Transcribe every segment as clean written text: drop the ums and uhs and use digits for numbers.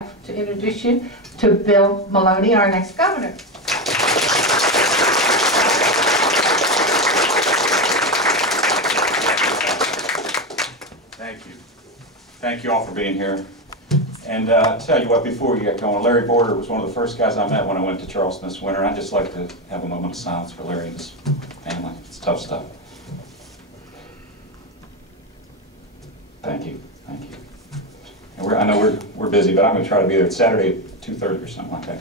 to introduce you to Bill Maloney, our next governor. Thank you. Thank you all for being here. And I'll tell you what, before you get going, Larry Border was one of the first guys I met when I went to Charleston this winter. I'd just like to have a moment of silence for Larry and his family. It's tough stuff. Thank you. Thank you. And I know we're busy, but I'm going to try to be there. It's Saturday at 2:30 or something like that.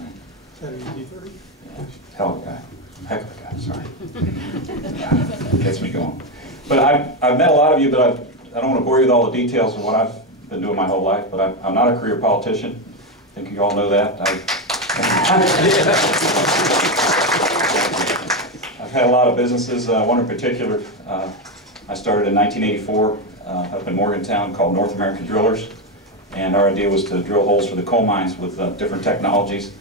Saturday at 2:30? Yeah, hell of a guy. Heck of a guy, sorry. Yeah, gets me going. But I've met a lot of you, but I don't want to bore you with all the details of what I've been doing my whole life, but I'm not a career politician. I think you all know that. I've had a lot of businesses. One in particular, I started in 1984 up in Morgantown called North American Drillers. And our idea was to drill holes for the coal mines with different technologies.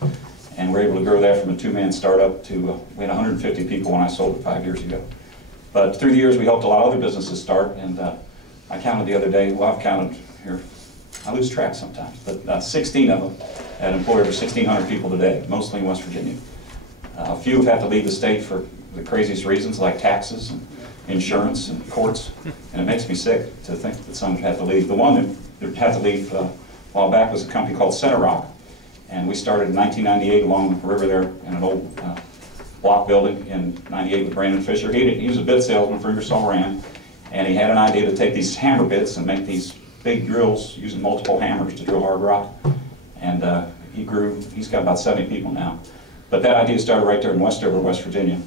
And we're able to grow that from a two-man startup to, we had 150 people when I sold it 5 years ago. But through the years, we helped a lot of other businesses start. And I counted the other day, well, I've counted here, I lose track sometimes, but 16 of them had employed over 1,600 people today, mostly in West Virginia. A few have had to leave the state for the craziest reasons, like taxes and insurance and courts. And it makes me sick to think that some have had to leave. The one that had to leave a while back was a company called Center Rock. And we started in 1998 along the river there in an old block building in 98 with Brandon Fisher. He was a bit salesman for Ingersoll Rand. And he had an idea to take these hammer bits and make these big drills using multiple hammers to drill hard rock. And he's got about 70 people now. But that idea started right there in Westover, West Virginia.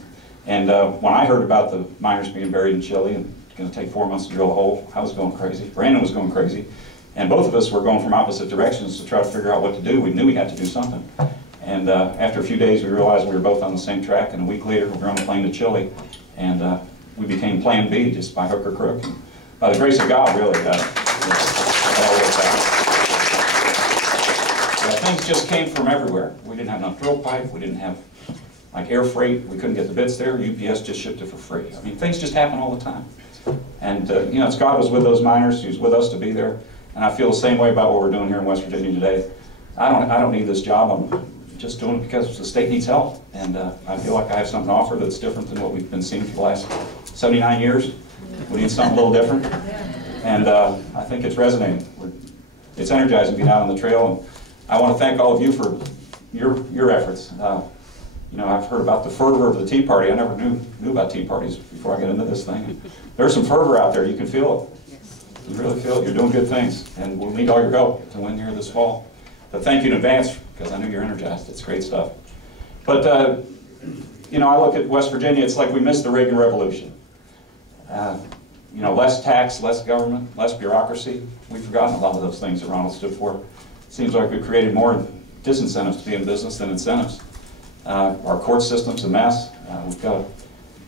And when I heard about the miners being buried in Chile and it's going to take 4 months to drill a hole, I was going crazy. Brandon was going crazy. And both of us were going from opposite directions to try to figure out what to do. We knew we had to do something. And after a few days, we realized we were both on the same track. And a week later, we were on a plane to Chile. And we became Plan B just by hook or crook. And by the grace of God, really. Things just came from everywhere. We didn't have enough drill pipe. We didn't have like air freight. We couldn't get the bits there. UPS just shipped it for free. I mean, things just happen all the time. And you know, it's God was with those miners. He was with us to be there. And I feel the same way about what we're doing here in West Virginia today. I don't need this job. I'm just doing it because the state needs help. And I feel like I have something to offer that's different than what we've been seeing for the last 79 years. We need something a little different. And I think it's resonating. It's energizing being out on the trail. And I want to thank all of you for your efforts. You know, I've heard about the fervor of the Tea Party. I never knew about Tea Parties before I got into this thing. There's some fervor out there. You can feel it. You really feel it. You're doing good things. And we'll need all your help to win here this fall. But thank you in advance, because I know you're energized. It's great stuff. But, you know, I look at West Virginia, it's like we missed the Reagan Revolution. You know, less tax, less government, less bureaucracy. We've forgotten a lot of those things that Ronald stood for. It seems like we've created more disincentives to be in business than incentives. Our court system's a mess. We've got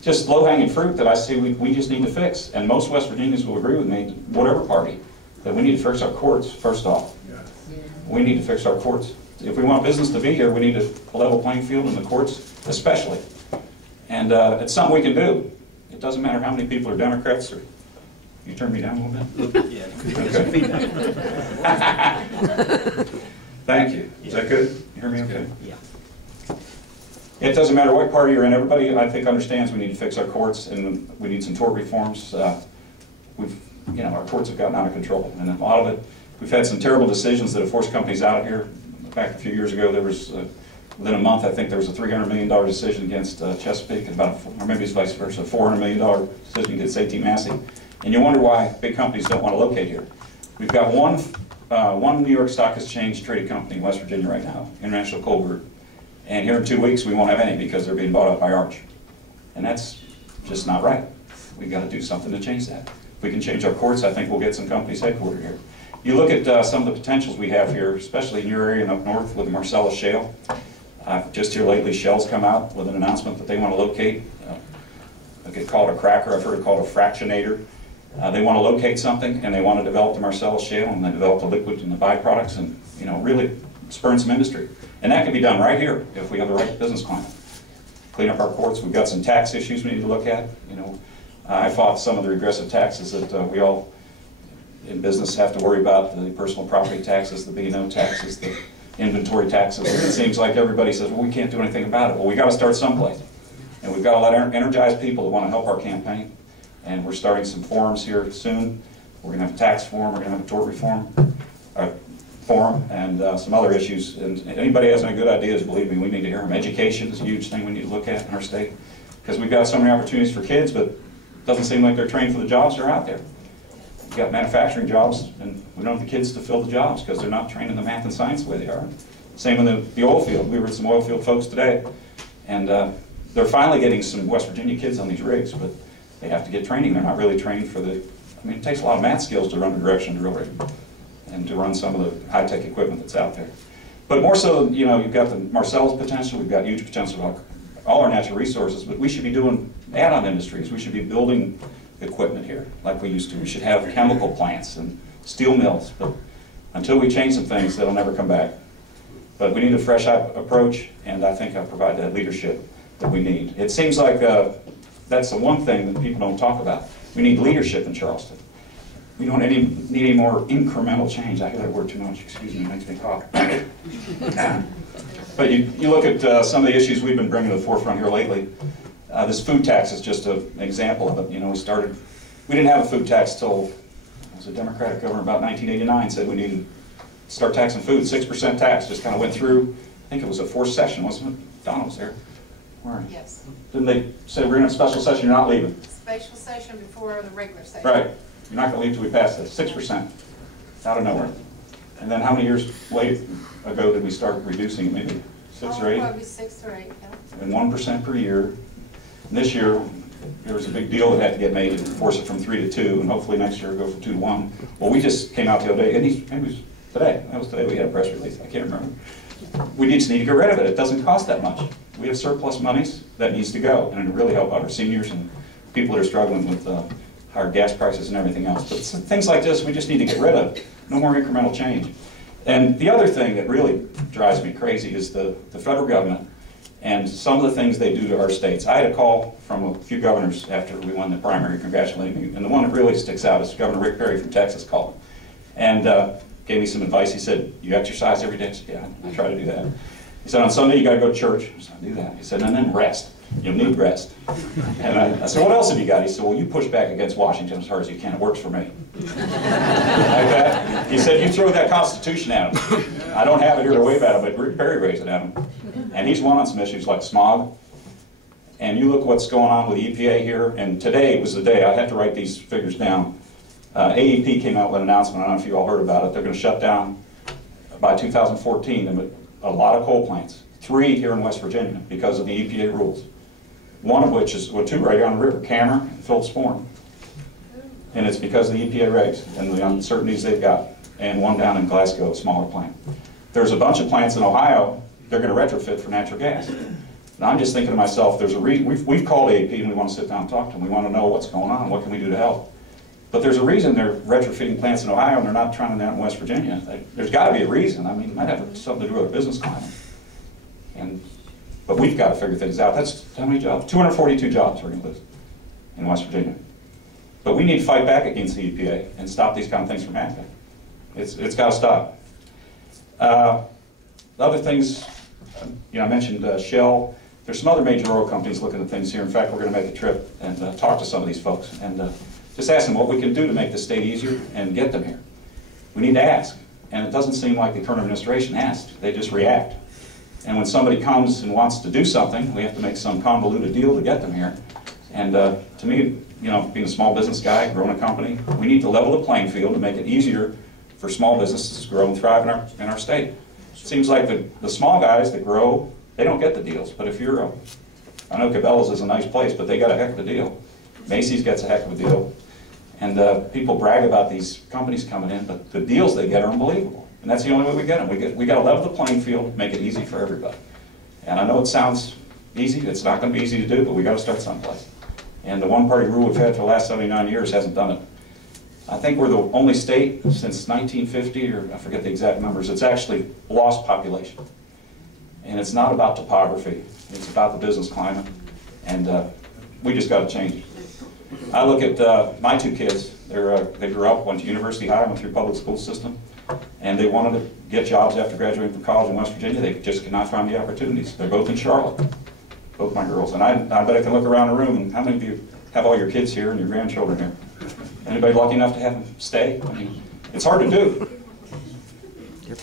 just low-hanging fruit that I see we just need to fix. And most West Virginians will agree with me, whatever party, that we need to fix our courts, first off. We need to fix our courts. If we want business to be here, we need a level playing field in the courts, especially. And it's something we can do. It doesn't matter how many people are Democrats or... You turn me down a little bit? Yeah, feedback. Thank you. Is that good? You hear me okay? Yeah. It doesn't matter what party you're in. Everybody, I think, understands we need to fix our courts and we need some tort reforms. You know, our courts have gotten out of control, and a lot of it, we've had some terrible decisions that have forced companies out of here. Back a few years ago, there was, within a month, I think there was a $300 million decision against Chesapeake, and or maybe it's vice versa, a $400 million decision against A.T. Massey. And you wonder why big companies don't want to locate here. We've got one New York Stock Exchange traded company in West Virginia right now, International Coal Group. And here in 2 weeks, we won't have any because they're being bought up by Arch. And that's just not right. We've got to do something to change that. If we can change our courts, I think we'll get some companies headquartered here. You look at some of the potentials we have here, especially in your area and up north with the Marcellus Shale. Just here lately, Shell's come out with an announcement that they want to locate. They call it a cracker. I've heard it called a fractionator. They want to locate something, and they want to develop the Marcellus Shale, and they develop the liquid and the byproducts, and you know, really spurn some industry. And that can be done right here if we have the right business climate. Clean up our courts. We've got some tax issues we need to look at. You know, I fought some of the regressive taxes that we all in business have to worry about the personal property taxes, the B&O taxes, the inventory taxes. And it seems like everybody says, well, we can't do anything about it. Well, we got to start someplace. And we've got a lot of energized people that want to help our campaign. And we're starting some forums here soon. We're going to have a tax forum, we're going to have a tort reform forum, and some other issues. And if anybody has any good ideas, believe me, we need to hear them. Education is a huge thing we need to look at in our state, because we've got so many opportunities for kids, but it doesn't seem like they're trained for the jobs that are out there. We've got manufacturing jobs, and we don't have the kids to fill the jobs because they're not trained in the math and science the way they are. Same in the oil field. We were with some oil field folks today, and they're finally getting some West Virginia kids on these rigs, but they have to get training. They're not really trained for the, I mean, it takes a lot of math skills to run a direction drill rig and to run some of the high-tech equipment that's out there. But more so, you know, you've got the Marcellus potential, we've got huge potential about all our natural resources, but we should be doing add-on industries. We should be building equipment here like we used to. We should have chemical plants and steel mills, but until we change some things, they'll never come back. But we need a fresh approach, and I think I provide that leadership that we need. It seems like that's the one thing that people don't talk about. We need leadership in Charleston. We don't need any more incremental change. I hear that word too much, excuse me, it makes me cough. But you look at some of the issues we've been bringing to the forefront here lately. This food tax is just an example of it. You know, we didn't have a food tax till, it was a Democratic governor about 1989 said we needed to start taxing food. 6% tax just kind of went through. I think it was a forced session, wasn't it? Donna was there. Where? Yes. Didn't they say we're in a special session, you're not leaving? Special session before the regular session. Right. You're not going to leave till we pass this. 6%. Out of nowhere. And then how many years ago did we start reducing it? Maybe 6 or 8? Probably 6 or 8, yeah. And 1% per year. And this year, there was a big deal that had to get made to force it from 3 to 2, and hopefully next year it'll go from 2 to 1. Well, we just came out the other day, and maybe it was today. That was today we had a press release. I can't remember. We just need to get rid of it. It doesn't cost that much. We have surplus monies that needs to go, and it'll really help out our seniors and people that are struggling with higher gas prices and everything else. But things like this, we just need to get rid of. No more incremental change. And the other thing that really drives me crazy is the federal government and some of the things they do to our states. I had a call from a few governors after we won the primary congratulating me, and the one that really sticks out is Governor Rick Perry from Texas called and gave me some advice. He said, "You exercise every day?" I said, "Yeah, I try to do that." He said, "On Sunday you got to go to church." I said, "I do that." He said, "And then rest. You'll need rest." And I said, "What else have you got?" He said, "Well, you push back against Washington as hard as you can. It works for me." Like that. He said, "You throw that Constitution at him." I don't have it here to wave at him, but Rick Perry raised it at him. And he's won on some issues like smog. And you look what's going on with the EPA here, and today was the day, I had to write these figures down. AEP came out with an announcement, I don't know if you all heard about it, they're going to shut down by 2014 a lot of coal plants, 3 here in West Virginia because of the EPA rules. One of which is, well, 2 right here on the river, Cameron and Phillips Form. And it's because of the EPA regs and the uncertainties they've got. And one down in Glasgow, a smaller plant. There's a bunch of plants in Ohio, they're going to retrofit for natural gas. Now I'm just thinking to myself, there's a reason, we've called AEP and we want to sit down and talk to them. We want to know what's going on, what can we do to help. But there's a reason they're retrofitting plants in Ohio and they're not trying that in West Virginia. There's got to be a reason. I mean, it might have something to do with our business climate. But we've got to figure things out. That's how many jobs? 242 jobs we're going to lose in West Virginia. But we need to fight back against the EPA and stop these kind of things from happening. It's got to stop. Other things, you know, I mentioned Shell. There's some other major oil companies looking at things here. In fact, we're going to make a trip and talk to some of these folks and just ask them what we can do to make the state easier and get them here. We need to ask. And it doesn't seem like the current administration asked. They just react. And when somebody comes and wants to do something, we have to make some convoluted deal to get them here. And to me, you know, being a small business guy, growing a company, we need to level the playing field to make it easier for small businesses to grow and thrive in our state. It seems like the small guys that grow, they don't get the deals. But if you're I know Cabela's is a nice place, but they got a heck of a deal. Macy's gets a heck of a deal. And people brag about these companies coming in, but the deals they get are unbelievable. And that's the only way we get them. We got to level the playing field, make it easy for everybody. And I know it sounds easy. It's not going to be easy to do, but we got to start someplace. And the one-party rule we've had for the last 79 years hasn't done it. I think we're the only state since 1950, or I forget the exact numbers, it's actually lost population. And it's not about topography. It's about the business climate. And we just got to change it. I look at my 2 kids. They grew up, went to University High, went through public school system, and they wanted to get jobs after graduating from college in West Virginia. They just could not find the opportunities. They're both in Charlotte, both my girls. And I bet I can look around the room, and how many of you have all your kids here and your grandchildren here? Anybody lucky enough to have them stay? I mean, it's hard to do.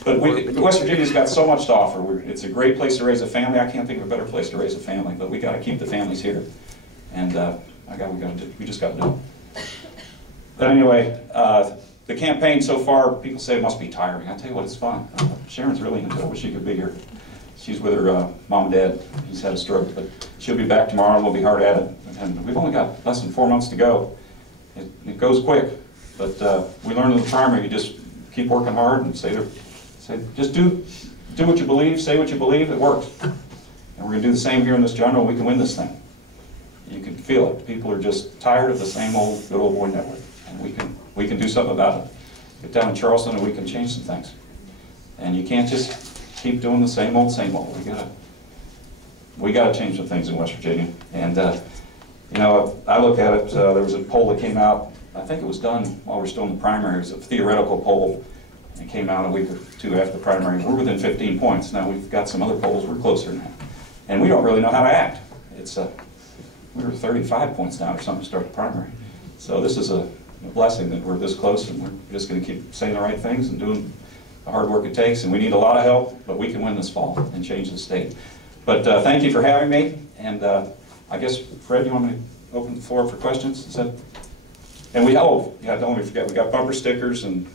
But West Virginia's got so much to offer. It's a great place to raise a family. I can't think of a better place to raise a family, but we got to keep the families here. And we just got to do it. But anyway, the campaign so far, people say it must be tiring. I tell you what, it's fun. Sharon's really into it. I wish she could be here. She's with her mom and dad. He's had a stroke, but she'll be back tomorrow, and we'll be hard at it. And we've only got less than 4 months to go. It goes quick, but we learned in the primary, you just keep working hard and just do what you believe, say what you believe, it works. And we're going to do the same here in this general. We can win this thing. You can feel it. People are just tired of the same old good old boy network, and we can do something about it. Get down in Charleston and we can change some things. And you can't just keep doing the same old, same old. We gotta change some things in West Virginia. And you know, I look at it. There was a poll that came out. I think it was done while we're still in the primary. It was a theoretical poll. It came out a week or two after the primary. We're within 15 points. Now we've got some other polls. We're closer now, and we don't really know how to act. We were 35 points down or something to start the primary. So this is a blessing that we're this close, and we're just going to keep saying the right things and doing the hard work it takes. And we need a lot of help, but we can win this fall and change the state. But thank you for having me. And I guess, Fred, you want me to open the floor for questions? Is that? And don't forget, we got bumper stickers and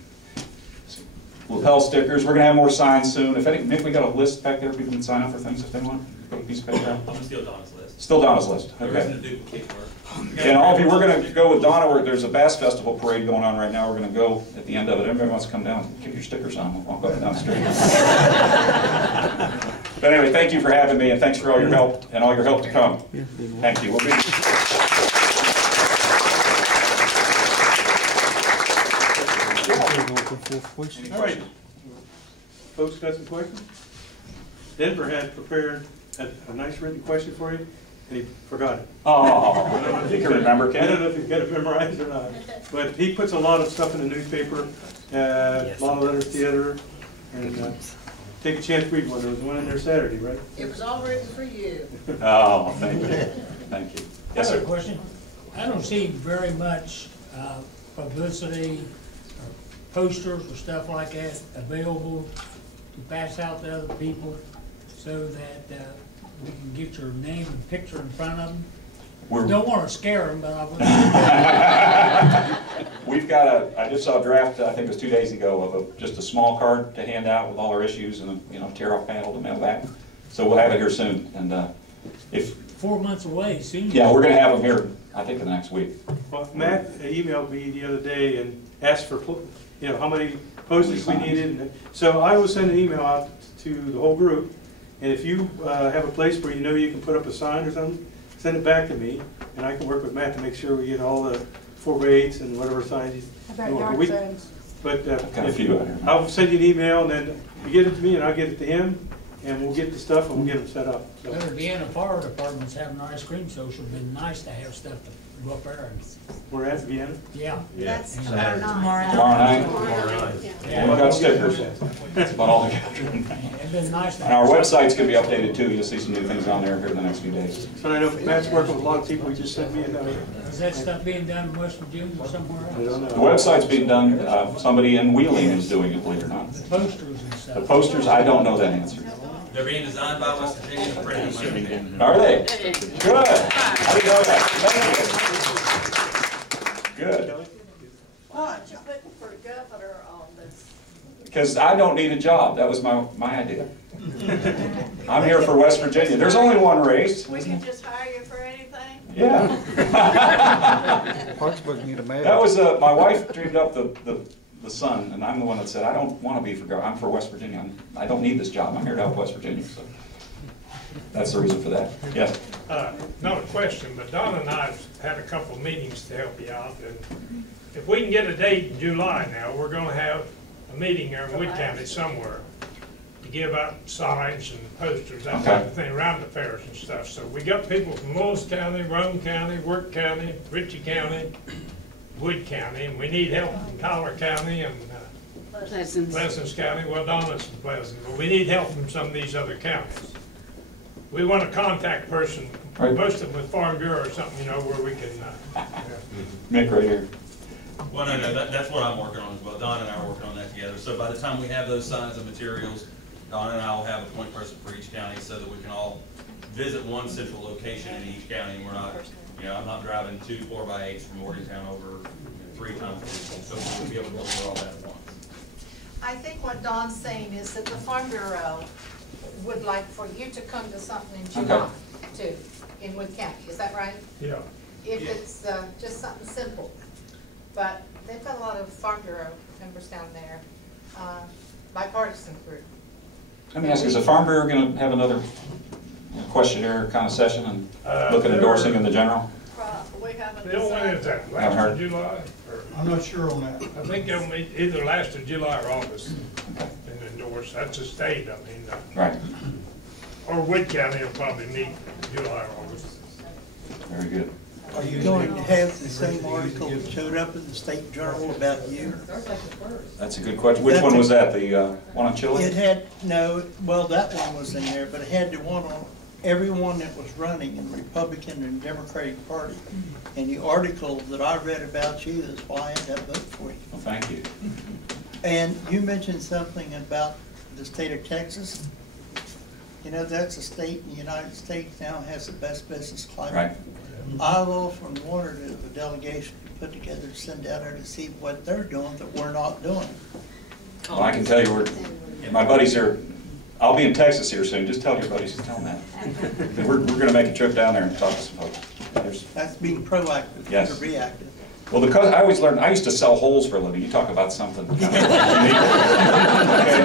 lapel stickers. We're going to have more signs soon. Maybe we got a list back there. People can sign up for things if they want. Put a piece of paper out. I'm still Donna's list. Still Donna's list. Okay. There isn't a duplicate work. And all of you, we're going to go with Donna. There's a Bass Festival parade going on right now. We're going to go at the end of it. Everybody wants to come down and keep your stickers on. We'll walk up and down the street. But anyway, thank you for having me, and thanks for all your help and all your help to come. Thank you. We'll be. All right. Folks got some questions? Denver had prepared a nice written question for you, and he forgot it. Oh, you can remember, I Ken? don't know if you got it memorized or not, but he puts a lot of stuff in the newspaper, a lot of letters to the editor, and take a chance to read one. There was one in there Saturday, right? It was all written for you. Oh, thank you. Thank you. Yes, I have sir. a question. I don't see very much publicity or posters or stuff like that available to pass out to other people so that we can get your name and picture in front of them. Don't want to scare them, but I would. We've got I just saw a draft, I think it was 2 days ago, of just a small card to hand out with all our issues and a tear-off panel to mail back. So we'll have it here soon. And if 4 months away soon. yeah, we're going to have them here, I think, in the next week. Well, Matt emailed me the other day and asked for, how many posters we needed. And so I will send an email out to the whole group, and if you have a place where you can put up a sign or something, send it back to me, and I can work with Matt to make sure we get all the 4x8s and whatever signs. How about yard signs? But Got a few out here. I'll send you an email, and then you get it to me, and I'll get it to him, and we'll get the stuff and we'll get them set up. So. The Indiana Fire Department's having an ice cream social. It'd been nice to have stuff to go up there and. We're at Vienna. Yeah. That's Saturday. tomorrow Tomorrow night. Yeah. We've got stickers. That's about all we got. It'd been nice to And our website's going to be updated too. You'll see some new things on there here in the next few days. So I know Matt's working with a lot of people. He just sent me a note. Is that stuff being done in West Virginia or somewhere else? I don't know. The website's being done. Somebody in Wheeling is doing it, believe it or not. The posters and stuff. The posters, I don't know that answer. They're being designed by West Virginia and printed in West Are they? Good. I didn't know that. Thank you. Good. Why aren't you putting for governor on this? Because I don't need a job. That was my idea. I'm here for West Virginia. There's only one race. We can just hire you for anything? Yeah. Hartsburg need a mayor. That was my wife dreamed up the son, and I'm the one that said I don't want to be for governor. I'm for West Virginia. I don't need this job. I'm here to help West Virginia. So that's the reason for that. Yes. Not a question, but Donna and I have had a couple of meetings to help you out. And if we can get a date in July now, we're going to have a meeting here in Wood County somewhere to give out signs and posters, that type of thing, around the fairs and stuff. So we got people from Lewis County, Rome County, Work County, Ritchie County, Wood County, and we need help from Tyler County and Pleasant County. Well, Donna's from Pleasant, but we need help from some of these other counties. We want a contact person, Right. most of them with Farm Bureau or something, you know, where we can, Mick right here. Well, no, that's what I'm working on as well. Don and I are working on that together. So by the time we have those signs and materials, Don and I will have a point person for each county so that we can all visit one central location in each county. And we're not, you know, I'm not driving 2 4x8s from Morgantown over 3 times a week. So we'll be able to go over all that at once. I think what Don's saying is that the Farm Bureau would like for you to come to something in July, too, in Wood County. Is that right? yeah. If it's just something simple. But they've got a lot of Farm Bureau members down there, bipartisan group. Let me ask you, is the Farm Bureau going to have another questionnaire kind of session and look at endorsing in the general? We haven't Bill, when is decided. that? Haven't Last heard. of July? Or- I'm not sure on that. I think they'll meet either last of July or August and endorse. That's a state, I mean. Right. Or Wood County will probably meet July or August. Very good. Are you going to have the same article that showed up in the State Journal about you? That's a good question. Which one was that? The one on Chile? It had, no, well, that one was in there, but it had the one on everyone that was running in the Republican and Democratic Party. And the article that I read about you is why I ended up voting for you. Well, thank you. And you mentioned something about the state of Texas. You know, that's a state in the United States now has the best business climate. Right. I've often wanted a delegation to put together to send out there to see what they're doing that we're not doing. Well, I can tell you, my buddies are, I'll be in Texas here soon. Just tell your buddies to tell them that. We're going to make a trip down there and talk to some folks. That's being proactive, Yes. not reactive. Well, I always learned, I used to sell holes for a living. You talk about something kind of unique.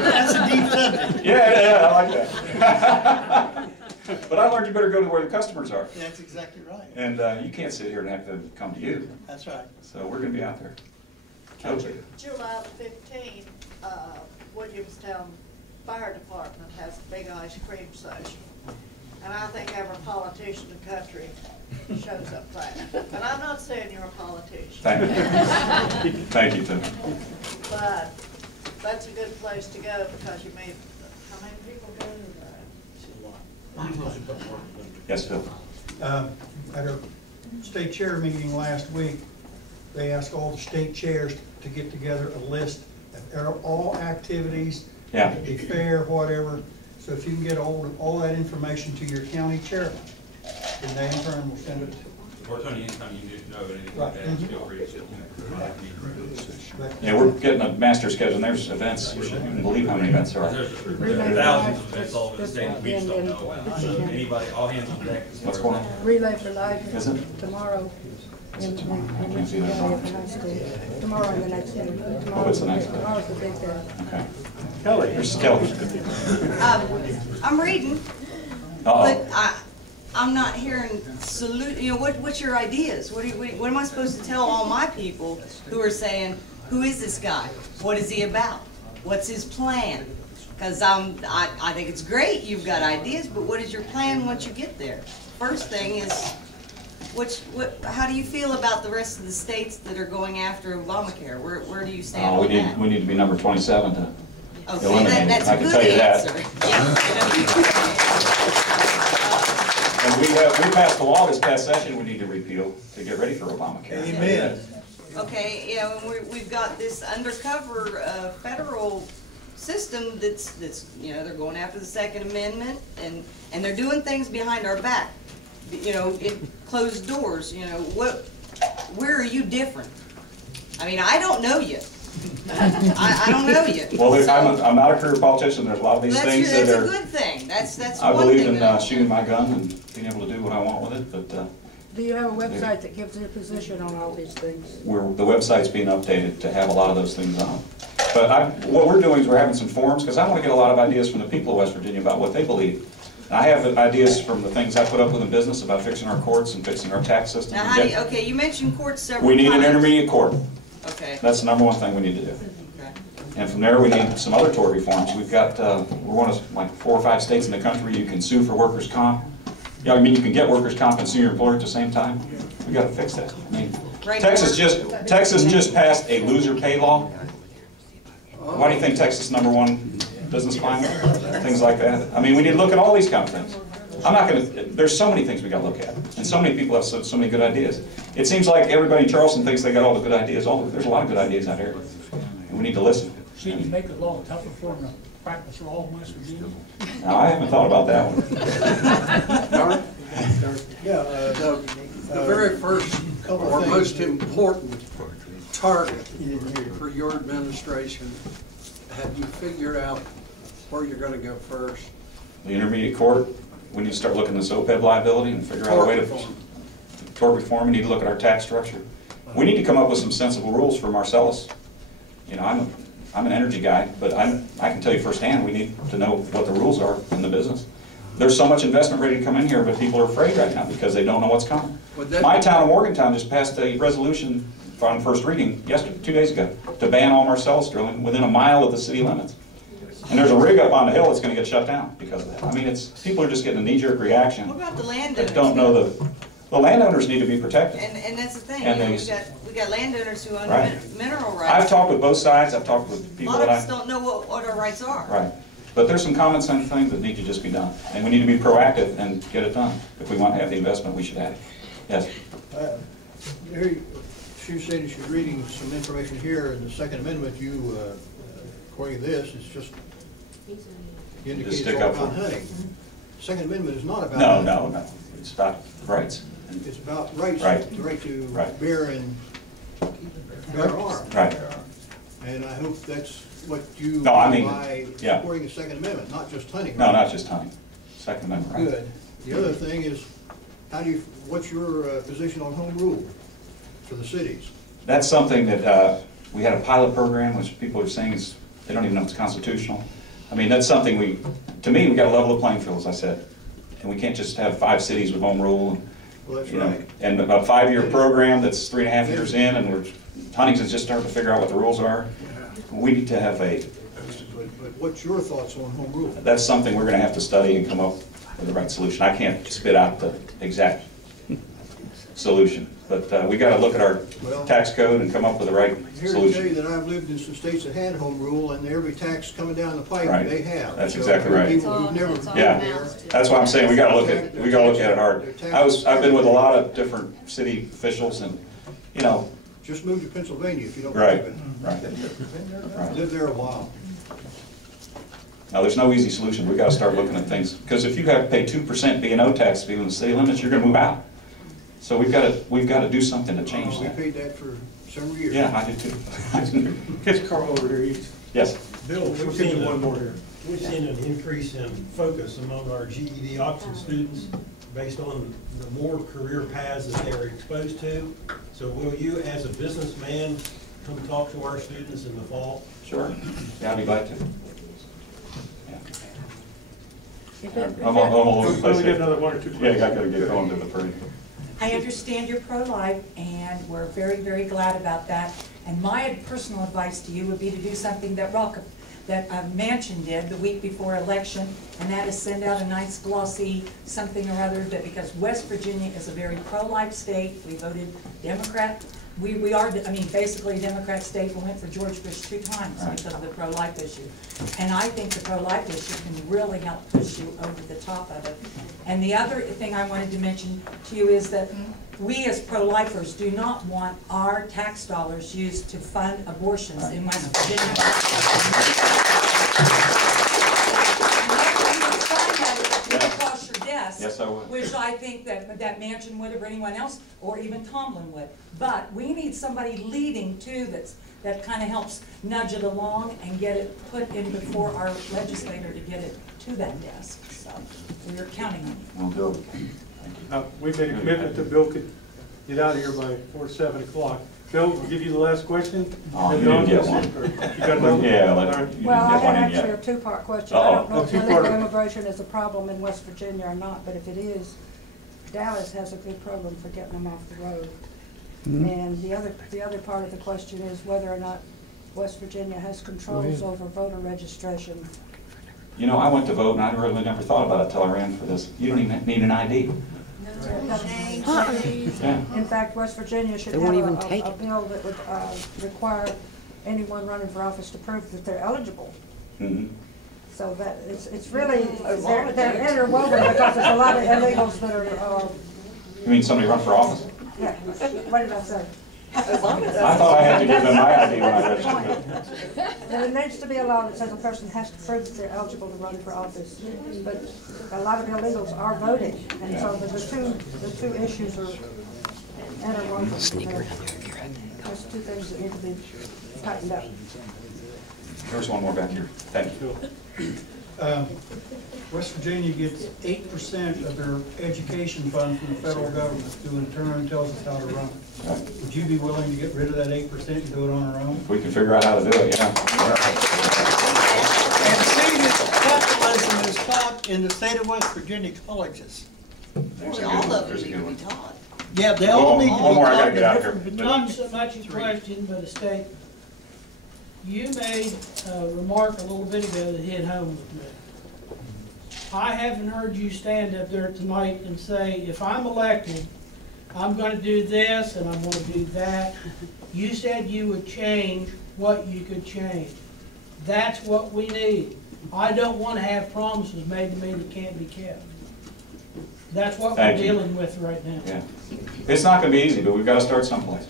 That's a deep subject. Yeah, I like that. But I learned you better go to where the customers are. That's exactly right. And you can't sit here and have them come to you. That's right. So we're going to be out there. Okay. July the 15th, Williamstown Fire Department has a big ice cream session. And I think every politician in the country shows up there. And I'm not saying you're a politician. Thank you. Thank you, Tim. But that's a good place to go because you meet, how many people go there? Yes, Phil. At our state chair meeting last week, they asked all the state chairs to get together a list of all activities. Yeah. The fair, whatever. So if you can get all that information to your county chairman, then they in turn will send it. Or Tony, anytime you know of anything like that, feel free to sit Yeah, we're getting a master schedule, and there's events. You shouldn't even believe how many events there are. There's thousands of events all over the state that we just don't know about. So anybody, all hands on deck. What's going on? Relay for Life Is it? tomorrow in Tomorrow? I can't Michigan see that. County at the high school. Tomorrow and the next day. Oh, what's the next day? Tomorrow's the big day. Okay. Kelly. Here's Kelly. I'm reading, Uh-oh. but I'm not hearing you know, what's your ideas? What am I supposed to tell all my people who are saying, who is this guy? What is he about? What's his plan? Because I think it's great you've got ideas, but what is your plan once you get there? First thing is, how do you feel about the rest of the states that are going after Obamacare? Where do you stand on that? We need to be number 27 to Okay, eliminate it. that's I a can good tell you that. answer. Yeah. And we passed a law this past session we need to repeal to get ready for Obamacare. Amen. Okay, you know, we've got this undercover federal system that's you know, they're going after the Second Amendment and they're doing things behind our back, you know, in closed doors. You know, where are you different? I mean, I don't know you. I don't know you. Well, So, I'm not a career politician. There's a lot of these things that that's are. a good thing. That's I one believe thing in that I shooting my gun and being able to do what I want with it, but Do you have a website that gives your position on all these things? the website's being updated to have a lot of those things on. But what we're doing is we're having some forums because I want to get a lot of ideas from the people of West Virginia about what they believe. And I have ideas from the things I put up with in business about fixing our courts and fixing our tax system. Now, how do you, okay, you mentioned courts several We times. need an intermediate court. Okay. That's the number one thing we need to do. Okay. And from there, we need some other tort reforms. We've got, we're one of like 4 or 5 states in the country you can sue for workers' comp. Yeah, I mean, you can get workers' comp and sue your employer at the same time. We got to fix that. I mean, right? Texas just passed a loser pay law. Why do you think Texas #1 business climate? Things like that. I mean, we need to look at all these kind of things. I'm not gonna, there's so many things we gotta look at, and so many people have so many good ideas. It seems like everybody in Charleston thinks they got all the good ideas. There's a lot of good ideas out here, and we need to listen. Should you make the law tougher for them to practice law in West Virginia? Now, I haven't thought about that one. Yeah, the very first or most important target for your administration, have you figured out where you're going to go first? The intermediate court, we need to start looking at this OPEB liability and figure out a way to, tort reform, we need to look at our tax structure. We need to come up with some sensible rules for Marcellus. You know, I'm an energy guy, but I can tell you firsthand, we need to know what the rules are in the business. There's so much investment ready to come in here, but people are afraid right now because they don't know what's coming. My town of Morgantown just passed a resolution on first reading yesterday, 2 days ago, to ban all Marcellus drilling within a mile of the city limits. And there's a rig up on the hill that's going to get shut down because of that. I mean, people are just getting a knee-jerk reaction. What about the landowners? Don't know the landowners need to be protected. And that's the thing, And we got landowners who own Right. mineral rights. I've talked with both sides. I've talked with A people lot of that us don't know what our rights are. Right. But there's some common sense things that need to just be done. And we need to be proactive and get it done. If we want to have the investment, we should have it. Yes? She said she's reading some information here in the Second Amendment. According to this, it's just indicates stick all up for about hunting. Second Amendment is not about No, hunting. no. It's about rights. It's about rights, Right. the right to Right. bear and bear arms. Right. And I hope that's what you No, I mean, by yeah. supporting the Second Amendment, not just hunting. No, right? not just hunting. Second Amendment, right? Good. The other thing is, what's your position on home rule for the cities? That's something that we had a pilot program, which people are saying is, they don't even know it's constitutional. I mean, that's something to me, we got to level the playing field, as I said. And we can't just have 5 cities with home rule. And, Well, that's you know, right. and a 5-year program that's 3.5 years in, and Huntington's just starting to figure out what the rules are. We need to have But what's your thoughts on home rule? that's something we're going to have to study and come up with the right solution. I can't spit out the exact solution, but we got to look at our tax code and come up with the right I'm here to solution. tell you that I've lived in some states that had home rule, and every tax coming down the pipe, Right. they have. That's So exactly right. People who've never It's all been Yeah. there. That's why I'm saying we got to look at it hard. I've been with a lot of different city officials, and you know, Just move to Pennsylvania if you don't right, believe it. right. Live there a while. Now, there's no easy solution. We got to start looking at things, because if you have to pay 2% B&O tax to be in the city limits, you're going to move out. So we've got to do something to change We that. paid that for several years. Yeah, I do too. Get Carl over here. Yes. Bill, We'll we've get seen to one more here. we've seen an increase in focus among our GED option students based on the more career paths that they are exposed to. So will you, as a businessman, come talk to our students in the fall? Sure. Yeah, I'd be glad to. If Yeah. it- I'm all over the place We here. get another 1 or 2 Yeah, I got to get going to the parade. I understand you're pro-life, and we're very, very glad about that. And my personal advice to you would be to do something that Manchin did the week before election, and that is send out a nice glossy something or other, that because West Virginia is a very pro-life state, we voted Democrat. We are, I mean, basically a Democrat state. We went for George Bush 2 times because of the pro-life issue. And I think the pro-life issue can really help push you over the top of it. And the other thing I wanted to mention to you is that we as pro-lifers do not want our tax dollars used to fund abortions in West Virginia. Across your desk. Yes, I would. Which I think that Manchin would, or anyone else, or even Tomlin would. But we need somebody leading too that kind of helps nudge it along and get it put in before our legislator to get it to that desk. So we're counting on you. We'll do it. We made a commitment that Bill could get out of here by 4 or 7 o'clock. Bill, we'll give you the last question. Oh, And you Don, didn't get that's one. it, or you got another? Yeah, All you right. didn't Well, I get one had in actually a yet. 2-part question. Uh-oh. I don't know A if two-parter. illegal immigration is a problem in West Virginia or not, but if it is, Dallas has a good program for getting them off the road. And the other part of the question is whether or not West Virginia has controls over voter registration. You know, I went to vote, and I really never thought about it till I ran for this. You don't even need an ID. Yeah. In fact, West Virginia should have a bill that would require anyone running for office to prove that they're eligible. Mhm. So that, it's really, they're interwoven because there's a lot of illegals that are, You mean somebody run for office? yeah, what did I say? I thought I had to give them my ID when I registered. There needs to be a law that says a person has to prove that they're eligible to run for office. But a lot of illegals are voting, and so the two issues are interwoven. There's two things that need to be tightened up. There's one more back here. Thank you. West Virginia gets 8% of their education fund from the federal government, who in turn tells us how to run it. Right. Would you be willing to get rid of that 8% and do it on our own? We can figure out how to do it, yeah. And see that capitalism is taught in the state of West Virginia colleges. All of them need to be taught. Yeah, they all need to be One more, I gotta taught. get out of here. Not so much a question, but a statement. You made a remark a little bit ago that hit home with me. I haven't heard you stand up there tonight and say, if I'm elected, I'm gonna do this and I'm gonna do that. You said you would change what you could change. That's what we need. I don't wanna have promises made to me that can't be kept. That's what we're dealing with right now. Yeah. It's not gonna be easy, but we've gotta start someplace.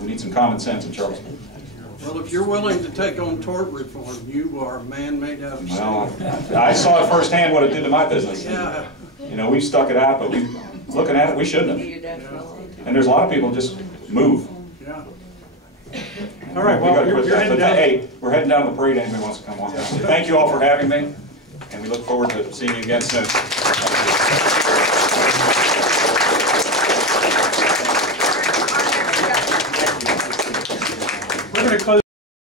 We need some common sense in Charleston. Well, if you're willing to take on tort reform, you are a man made out of Well, steel. I saw it firsthand what it did to my business. Yeah. You know, we stuck it out, but looking at it, we shouldn't have. And there's a lot of people just move. Yeah. All right, well, you're heading down. Hey, we're heading down to the parade. Anybody wants to come on? Thank you all for having me, and we look forward to seeing you again soon. We're going to close.